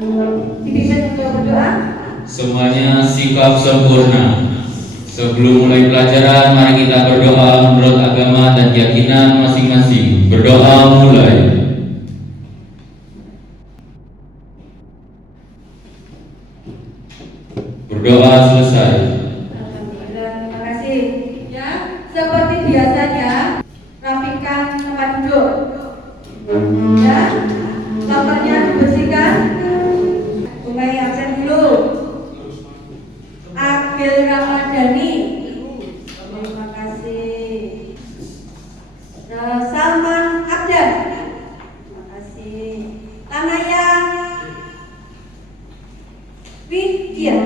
dipimpin untuk berdoa. Semuanya sikap sempurna. Sebelum mulai pelajaran, mari kita berdoa menurut agama dan keyakinan masing-masing. Berdoa mulai. Berdoa selesai. Alhamdulillah, terima kasih. Ya, seperti biasanya, rapikan tempat duduk. Ya, lokernya dibersihkan. Mulai absen dulu. Agil Ramadhani. Terima kasih. Salman Abdan. Terima kasih. Tanaya Widya.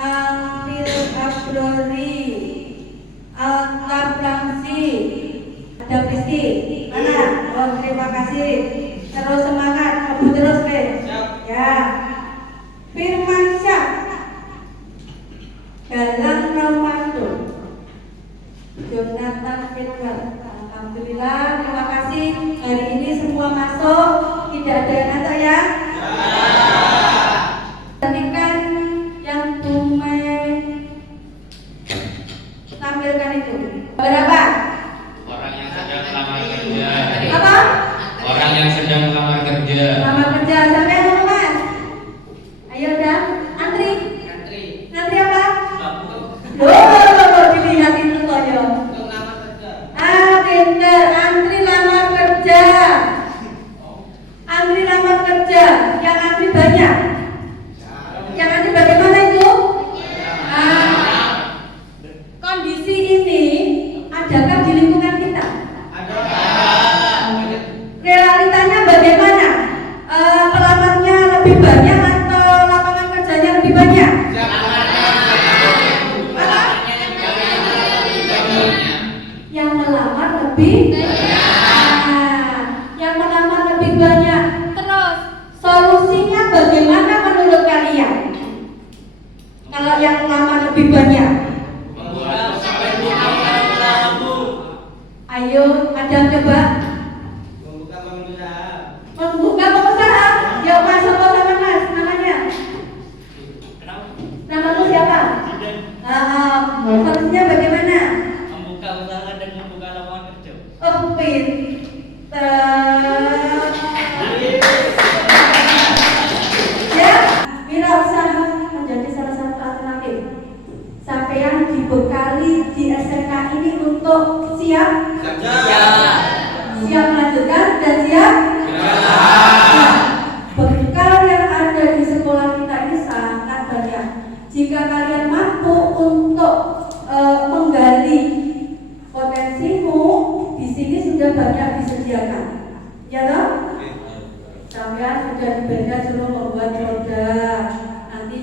Amil Abrori. Al-Tabramsi. Ada Kristi. Mana? Oh, terima kasih. Terus semangat, kamu terus deh. Ya. Firman Syah. Galang Ramadan. Jonathan Edward. Alhamdulillah, terima kasih. Hari ini semua masuk, tidak ada yang ngantuk ya. Perhatikan yang Bumai tampilkan itu. Berapa? Orang yang sedang melamar kerja. Apa? Orang yang sedang melamar kerja. Lamar kerja sampai dulu mas. Ayo dah, antri. Antri apa? Loh, dilihat itu toh yo. Pinter, antri lamar kerja. Antri lamar kerja, yang antri banyak. Yang antri bagaimana itu? Kondisi ini adakah di lingkungan kita? Realitanya bagaimana? Pelamarnya lebih banyak atau lapangan kerjanya lebih banyak? Yang melamar lebih yang melamar lebih banyak. Terus solusinya bagaimana menurut kalian? Kalau yang melamar lebih banyak, ayo ada coba membuka pengusaha. Ya mas, sama mas namanya. Namamu siapa? Solusinya bagaimana? Membuka usaha dan membuka lapangan kerja. Oh, pinter. Ya, wirausaha menjadi salah satu alternatif. Sampean dibekali di SMK ini untuk siap melanjutkan dan siap. Nah, bekal yang ada di sekolah kita ini sangat banyak. Jika kalian mampu untuk menggali potensimu, di sini sudah banyak disediakan. Ya toh? Sampean sudah diberikan suruh membuat produk. Nanti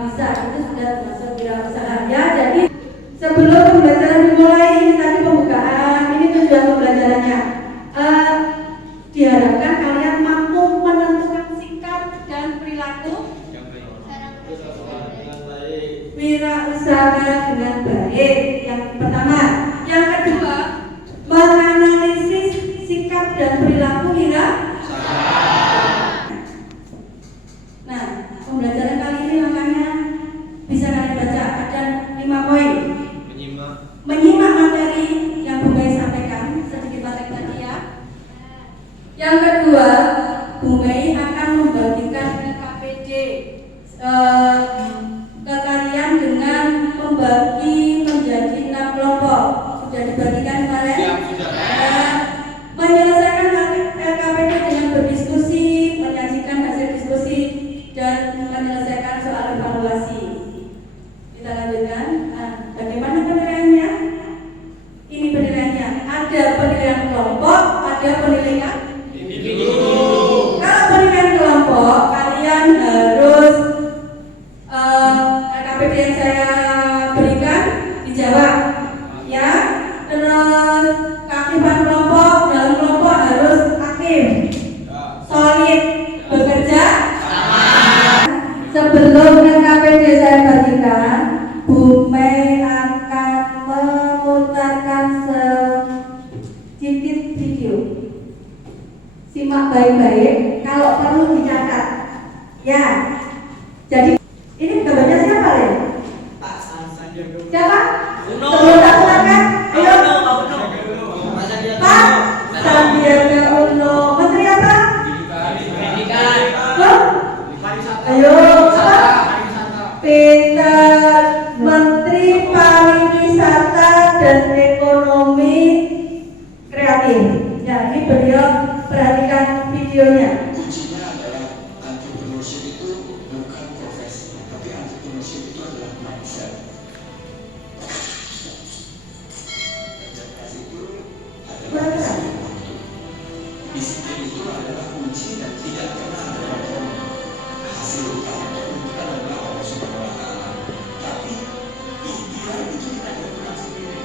bisa, itu sudah termasuk wirausaha. Ya, jadi sebelum pembelajaran dimulai, ini tadi pembukaan, ini tujuan pembelajarannya. Diharapkan kalian mampu menentukan sikap dan perilaku wirausaha dengan baik. Yang pertama, yang kedua, menganalisis sikap dan perilaku wirausaha. Nah, pembelajaran kali ini makanya bisa kalian baca ada 5 poin. Menyimak materi yang Bumai sampaikan, sedikit materi tadi ya. Yang kedua, Bumai akan membagikan KPD ke kalian dengan membagi menjadi 6 kelompok. Sudah dibagikan kemarin? Menyelesaikan LKPD dengan berdiskusi, menyajikan hasil diskusi, dan menyelesaikan soal evaluasi. Kita lanjutkan. Bagaimana penilaiannya? Ini penilaiannya. Ada penilaian kelompok, ada penilaian individu. Kalau penilaian kelompok, kalian harus LKPD yang saya berikan dijawab, ya. Terus keaktifan kelompok, dalam kelompok harus aktif, solid, bekerja. Sebelum LKPD saya bagikan, Bumai akan memutarkan sedikit video. Simak baik-baik, kalau perlu dicatat. Ya. Jadi ini gambarnya siapa, Le? Pak Sandiaga. Siapa? Uno. Sebelum tak silakan. Ayo. Pak Pak Sandiaga Uno. Menteri apa? Pendidikan. Loh? Ayo. Apa? Pintar. Menteri Pariwisata dan Ekonomi Kreatif. Ya, ini beliau, perhatikan videonya. Kuncinya adalah entrepreneurship itu bukan profesi, tapi entrepreneurship itu adalah mindset. Kerja itu adalah disiplin itu adalah kunci dan tidak pernah ada yang hasil utama itu adalah Allah Subhanahu Wa Taala. Tapi ikhtiar itu kita lakukan sendiri.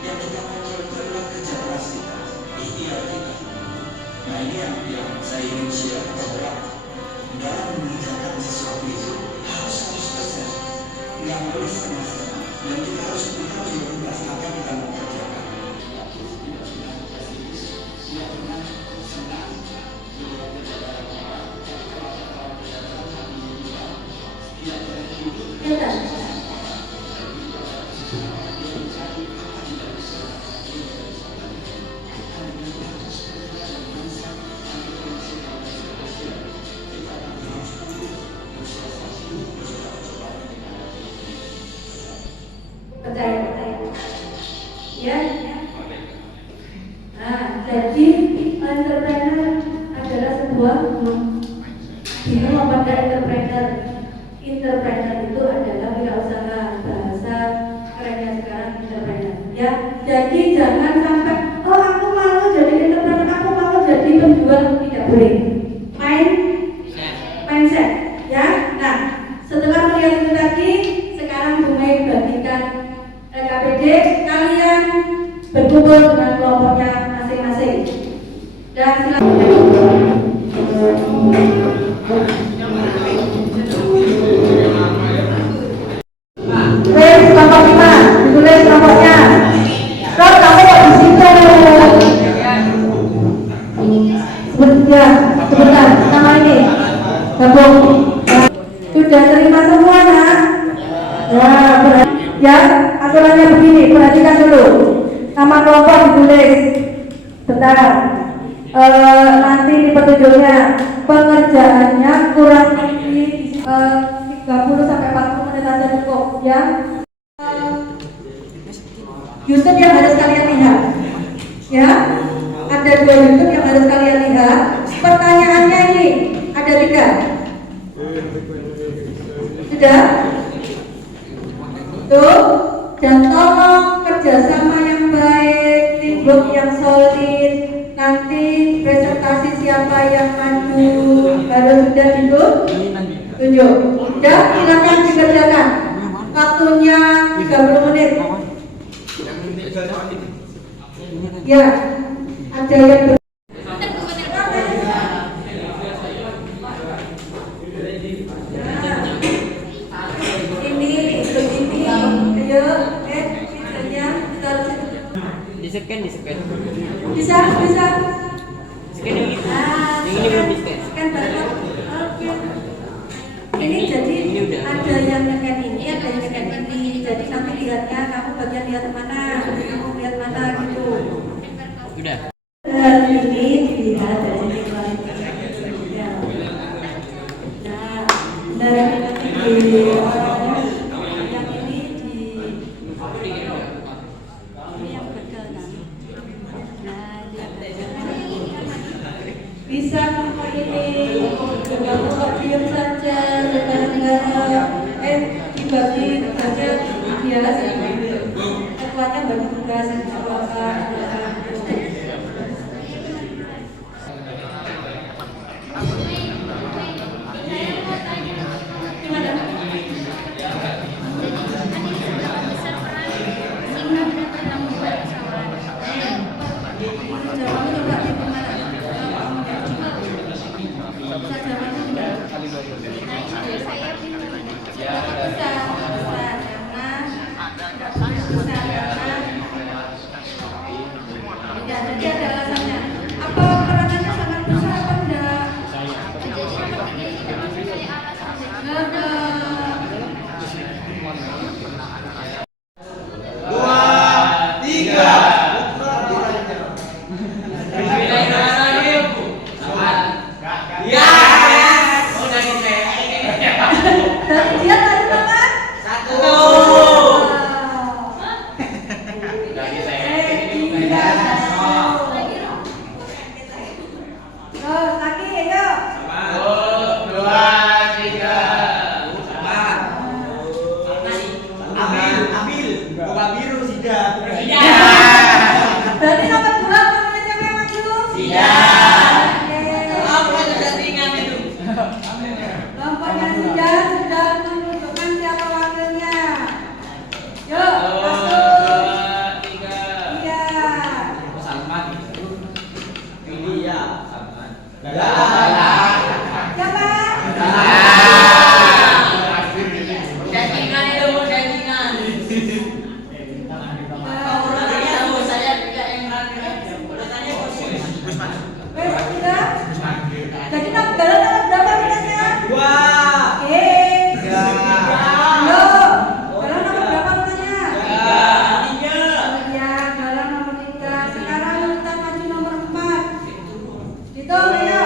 Yang kita kontrol itu adalah kerja keras kita, ikhtiar kita. Nah ini yang saya ingin share bahwa dalam mengerjakan sesuatu itu harus 100%, nggak boleh setengah-setengah, dan kita harus berikhlas apa yang kita mau kerjakan. Percaya. Ya. Nah, jadi entrepreneur adalah sebuah bingung apa enggak entrepreneur. Entrepreneur itu adalah wirausaha, bahasa kerennya sekarang entrepreneur. Ya, jadi jangan sampai aku mau jadi entrepreneur, aku mau jadi penjual, tidak boleh. Mindset, ya. Nah, setelah melihat itu tadi, sekarang Bu Mei bagikan KPD, kalian berkumpul dengan kelompoknya masing-masing. Dan silakan. Tulis kelompok 5, ditulis kelompoknya. Kau kamu kok di situ? Sebentar, nama ini gabung. Sudah terima semua, nak? Ya, aturannya begini, perhatikan dulu. Nama kelompok ditulis. Bentar. Nanti di petunjuknya pengerjaannya kurang lebih 30 sampai 40 menit saja cukup, ya. YouTube yang harus kalian lihat, ya. Ada 2 YouTube yang harus kalian lihat. Pertanyaannya ini ada 3. Sudah? Tuh, dan tolong kerjasama yang baik, teamwork yang solid. Nanti presentasi siapa yang maju harus sudah ditunjuk. Sudah, silakan dikerjakan. Waktunya 30 menit. Ya, ada yang Di scan. bisa. Scan yang ini. Yang ini belum di scan. Scan barcode. Oke. Ini jadi Ini udah. ada yang ngekan ini, ada yang ngekan ini. Jadi nanti lihatnya kamu bagian lihat mana, kamu lihat mana gitu. Udah. Dan ini dilihat dari visualisasi. Ya. Nah, dari video yang ini bisa ini kamu kok diam saja negara-negara dibagi saja biasa ketuanya bagi tugas apa jadi adalah Dari dia tadi berapa? Satu. Lagi, ayo. Berarti nomor 2 pemilih siapa yang maju? Kelompoknya Sidan sedang menunjukkan siapa wakilnya. Yuk, masuk. Iya. Siapa? Wes, sudah? Jadi galang nomor berapa minatnya? Oke. Ayo, galang nomor berapa minatnya? Ya, galang nomor 3. Sekarang kita maju nomor 4. Hitung, ayo.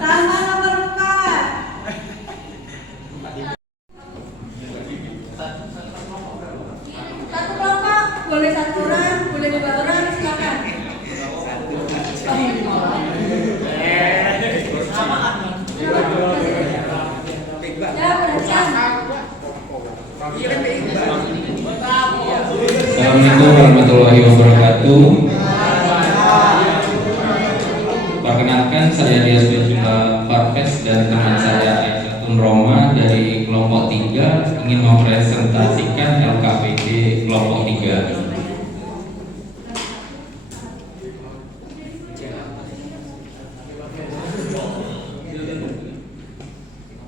Sama nomor 4. Satu kelompok, boleh 1 orang, boleh 2 orang, silakan. Ya, perhatian. Assalamualaikum warahmatullahi wabarakatuh. Perkenalkan, saya Dias Bejula Parves dan teman saya Aisyatun Roma dari kelompok 3 ingin mempresentasikan LKPD kelompok 3.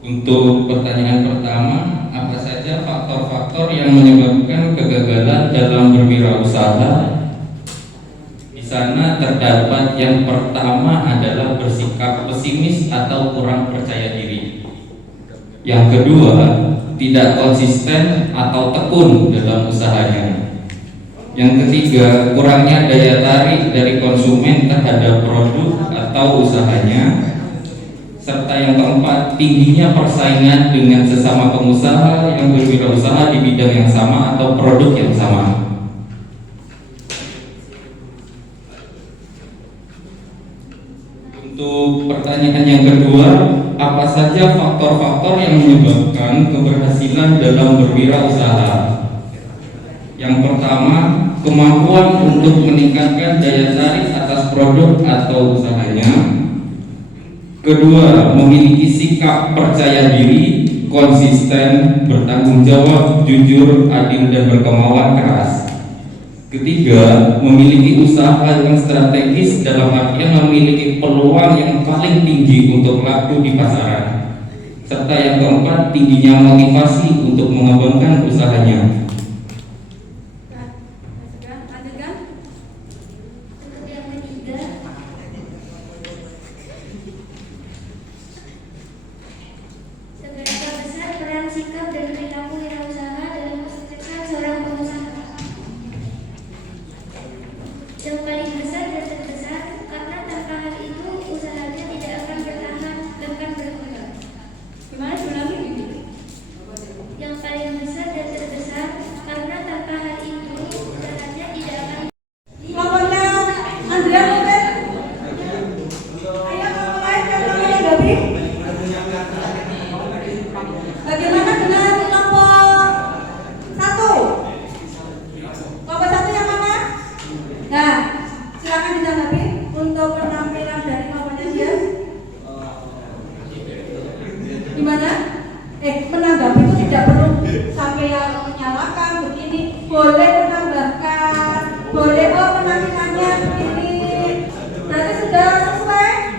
Untuk pertanyaan pertama, apa saja faktor-faktor yang menyebabkan kegagalan dalam berwirausaha? Di sana terdapat yang pertama adalah bersikap pesimis atau kurang percaya diri. Yang kedua, tidak konsisten atau tekun dalam usahanya. Yang ketiga, kurangnya daya tarik dari konsumen terhadap produk atau usahanya. Serta yang keempat, tingginya persaingan dengan sesama pengusaha yang berwirausaha di bidang yang sama atau produk yang sama. Untuk pertanyaan yang kedua, apa saja faktor-faktor yang menyebabkan keberhasilan dalam berwirausaha? Yang pertama, kemampuan untuk meningkatkan daya tarik atas produk atau usahanya. Kedua, memiliki sikap percaya diri, konsisten, bertanggung jawab, jujur, adil, dan berkemauan keras. Ketiga, memiliki usaha yang strategis dalam artian memiliki peluang yang paling tinggi untuk laku di pasaran. Serta yang keempat, tingginya motivasi untuk mengembangkan usahanya. Lanjutkan. Untuk yang ketiga, seberapa besar peran sikap dan perilaku wirausaha dalam kesuksesan seorang pengusaha? Yang paling besar dan terbesar, karena tanpa hal itu usahanya tidak akan bertahan bahkan berkembang. Gimana diulangi? Yang paling besar dan terbesar, karena tanpa hal itu usahanya tidak akan. Kelompoknya Andrea mungkin? Ayo kelompok lain yang menanggapi. Bagaimana dengan kelompok 1? Kelompok 1 yang mana? Nah, silakan ditanggapi untuk penampilan dari kelompoknya dia. Gimana? Menanggapi itu tidak perlu sampai yang menyalahkan begini. Boleh menambahkan, boleh penampilannya begini. Berarti sudah sesuai?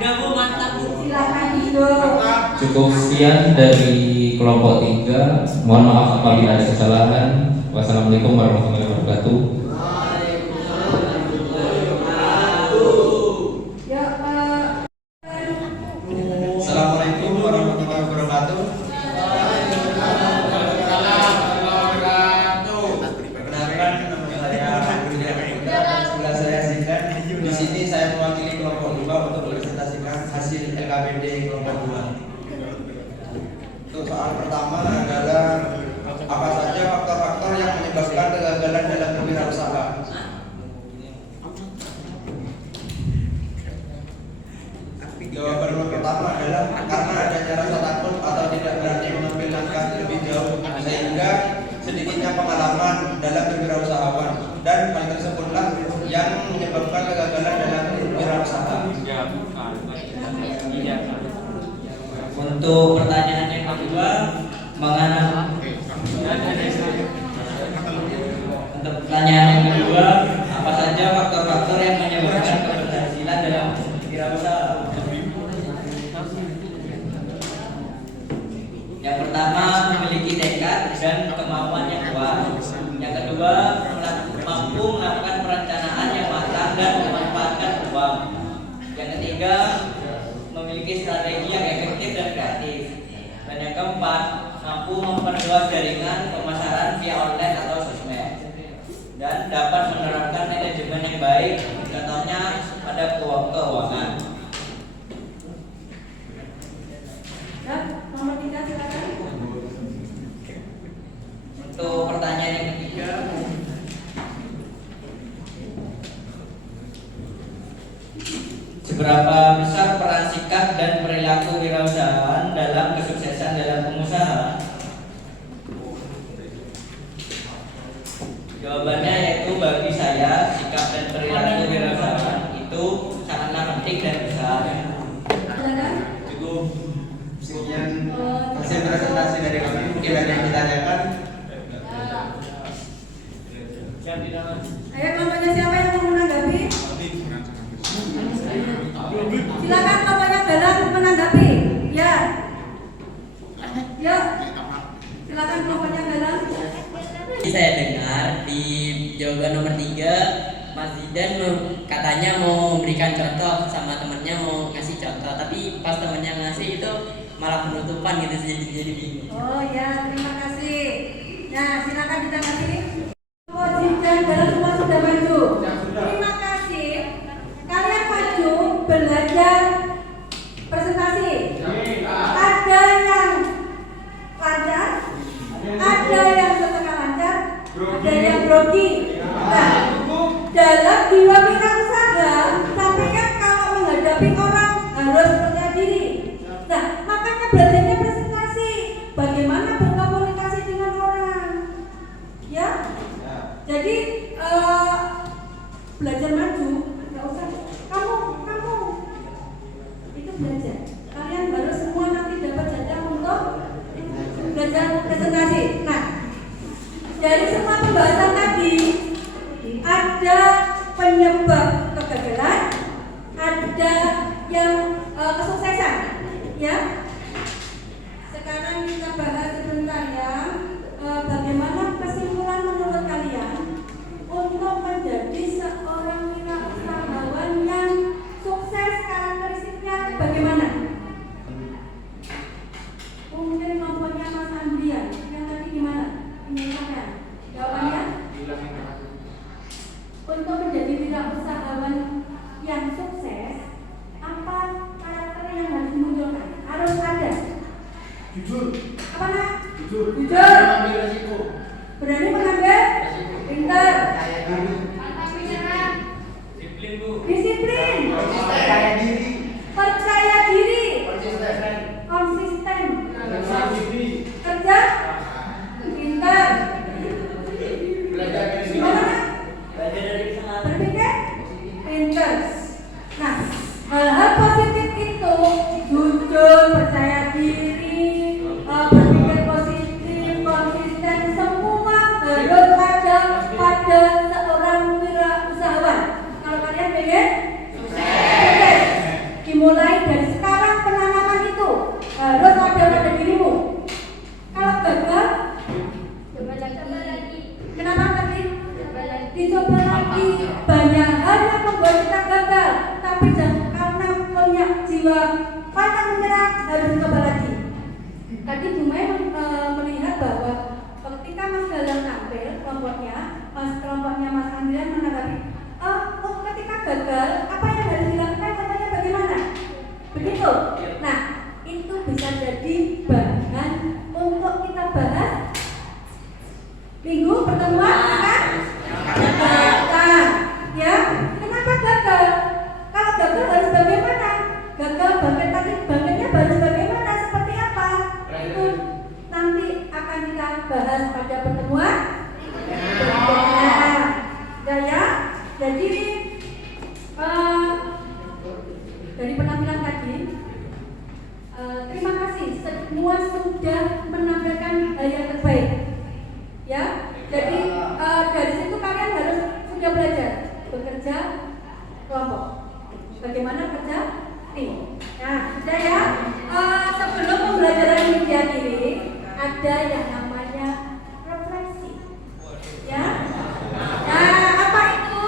Silakan hidup. Cukup sekian dari kelompok 3. Mohon maaf apabila ada kesalahan. Wassalamualaikum warahmatullahi wabarakatuh. Ya, Assalamualaikum warahmatullahi wabarakatuh. Soal pertama adalah apa saja faktor-faktor yang menyebabkan kegagalan dalam berwirausaha? Jawaban pertama adalah karena adanya rasa takut atau tidak berani mengambil langkah lebih jauh sehingga sedikitnya pengalaman dalam berwirausahawan, dan hal tersebutlah yang menyebabkan kegagalan dalam berwirausaha. Untuk pertanyaan yang kedua, untuk pertanyaan yang kedua, apa saja faktor-faktor yang menyebabkan keberhasilan dalam wirausaha? Yang pertama, memiliki tekad dan kemampuan yang kuat. Yang kedua, mampu melakukan perencanaan yang matang dan memanfaatkan uang. Yang ketiga, memiliki strategi yang efektif dan kreatif. Dan yang keempat, mampu memperluas jaringan pemasaran via online atau sosmed. Dan dapat menerapkan manajemen yang baik, contohnya pada keuangan. Ya, nomor 3 silakan. Untuk pertanyaan yang ketiga, seberapa besar peran sikap dan perilaku wirausahaan dalam kesuksesan dalam pengusaha? Jawabannya yaitu bagi saya sikap dan perilaku wirausahaan itu sangatlah penting dan besar. Silakan. Cukup. Sekian hasil presentasi dari kami. Mungkin ada yang ditanyakan. Ayo kelompoknya siapa yang mau menanggapi? Silakan kelompoknya Galang menanggapi. Ya. Yuk. Silakan kelompoknya Galang. Saya dengar di jawaban nomor 3 Mas Zidan katanya mau memberikan contoh sama temennya, mau ngasih contoh, tapi pas temennya ngasih itu malah penutupan gitu, jadi bingung. Oh ya, terima kasih. Nah, silakan ditanggapi. Zidan Galang semua sudah maju. Terima kasih. Kalian maju belajar presentasi. Ada yang lancar, ada yang setengah lancar, ada yang grogi. Nah, dalam jiwa wirausaha, tapi kan kalau menghadapi orang harus percaya diri. Nah, makanya belajarnya presentasi. Bagaimana berkomunikasi dengan orang, ya? Jadi belajar maju, nggak usah. Kamu itu belajar. Kalian baru semua nanti dapat jatah untuk belajar presentasi. Nah, dari semua pembahasan tadi ada penyebab kegagalan, ada yang kesuksesan, ya. Sekarang kita bahas sebentar ya, bagaimana kesimpulan menurut kalian untuk menjadi seorang wirausahawan yang sukses, karakteristiknya bagaimana? Mungkin kelompoknya Mas Andrian yang tadi gimana? Menyatakan jawabannya? Untuk menjadi wirausahawan yang sukses, apa karakter yang harus dimunculkan? Harus ada Jujur. apa nak? Jujur. Jujur. Resiko. Berani mengambil, pintar, disiplin, Percaya diri. percaya diri, konsisten, kerja, pintar, gimana nak? Berpikir, pintar. Nah, hal-hal positif itu jujur, percaya diri, berpikir positif, konsisten, semua harus ada pada seorang wirausahawan. Kalau kalian pengen sukses, dimulai dari sekarang penanaman itu harus ada pada dirimu. Kalau gagal, Coba lagi. kenapa tadi? Dicoba lagi. Banyak hal yang membuat kita gagal, tapi jangan karena punya jiwa pantang menyerah harus dicoba lagi. Tadi Bu Mai melihat bahwa ketika Mas Galang tampil kelompoknya Mas Andrian menanggapi, ketika gagal apa yang harus dilakukan, contohnya bagaimana? Begitu. Nah, itu bisa jadi bahan bahas minggu pertemuan akan datang. Ya, kenapa gagal? Kalau gagal harus bagaimana? Gagal bangkitnya harus bagaimana? Seperti apa? Itu nanti akan kita bahas pada pertemuan berikutnya. Ya. Jadi dari penampilan tadi, terima kasih semua sudah menampilkan hal yang terbaik. Ya, jadi dari situ kalian harus sudah belajar bekerja kelompok. Bagaimana kerja tim? Nah, sudah ya. Sebelum pembelajaran ini diakhiri, ada yang namanya refleksi. Ya. Nah, apa itu?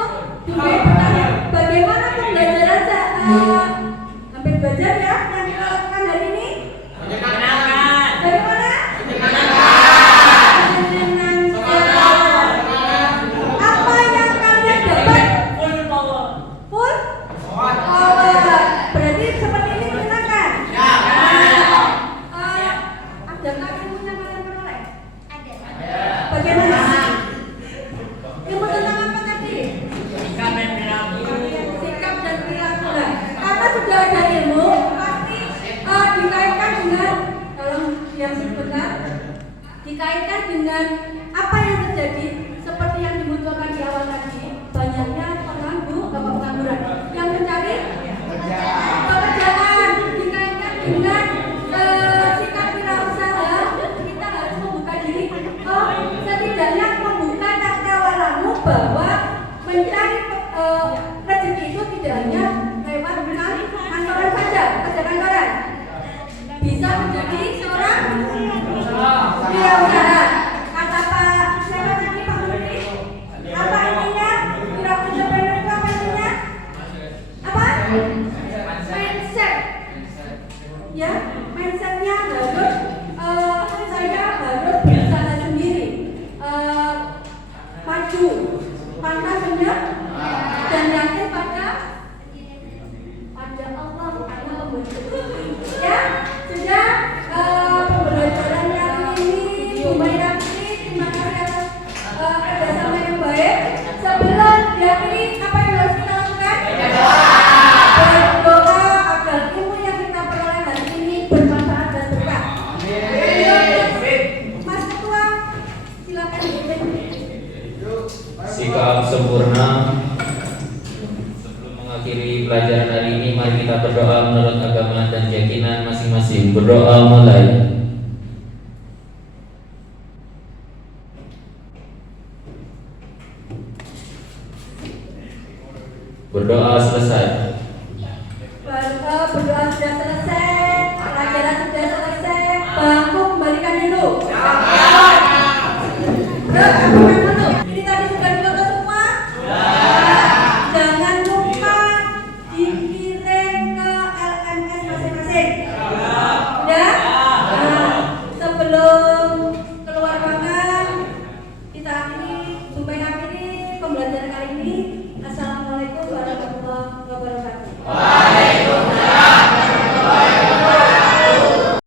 Bagaimana pembelajaran hampir 2 jam ya yang kita lakukan hari ini? Menyenangkan. Bagaimana? Apa yang kalian dapat? Full power. Full power. Berarti seperti ini menyenangkan? Adakah ilmunya kalian peroleh? Ada. Bagaimana? Ilmu tentang apa tadi? Sikap dan perilaku. Sikap dan perilaku. Nah, karena sudah ada ilmu, pasti dikaitkan dengan, kalau yang sebentar, dikaitkan dengan apa yang terjadi seperti yang dimunculkan di awal tadi, banyaknya pengangguran yang mencari pekerjaan, dikaitkan dengan sikap wirausaha. Kita harus membuka diri, setidaknya membuka cakrawalamu bahwa mencari rezeki itu tidak hanya lewat kantoran saja, kerja kantoran. Bisa menjadi seorang wirausaha. Kata Pak siapa tadi, Pak Menteri? Apa intinya? Wirausaha itu apa intinya? Apa? Mindset. Ya, mindsetnya harus saya harus berusaha sendiri, maju, pantang menyerah, dan yakin pada Allah karena membentuk. Ya, sudah pembelajaran yang ini lumayan. Terima kasih atas kerjasama yang baik. Sebelum diakhiri, apa yang harus kita lakukan? Berdoa agar ilmu yang kita peroleh hari ini bermanfaat dan berkah. Mas Ketua, silakan dipimpin. Sikap sempurna. Sebelum mengakhiri pelajaran hari ini, mari kita berdoa menurut agama dan keyakinan masing-masing. Berdoa mulai. Berdoa selesai. Berdoa sudah selesai.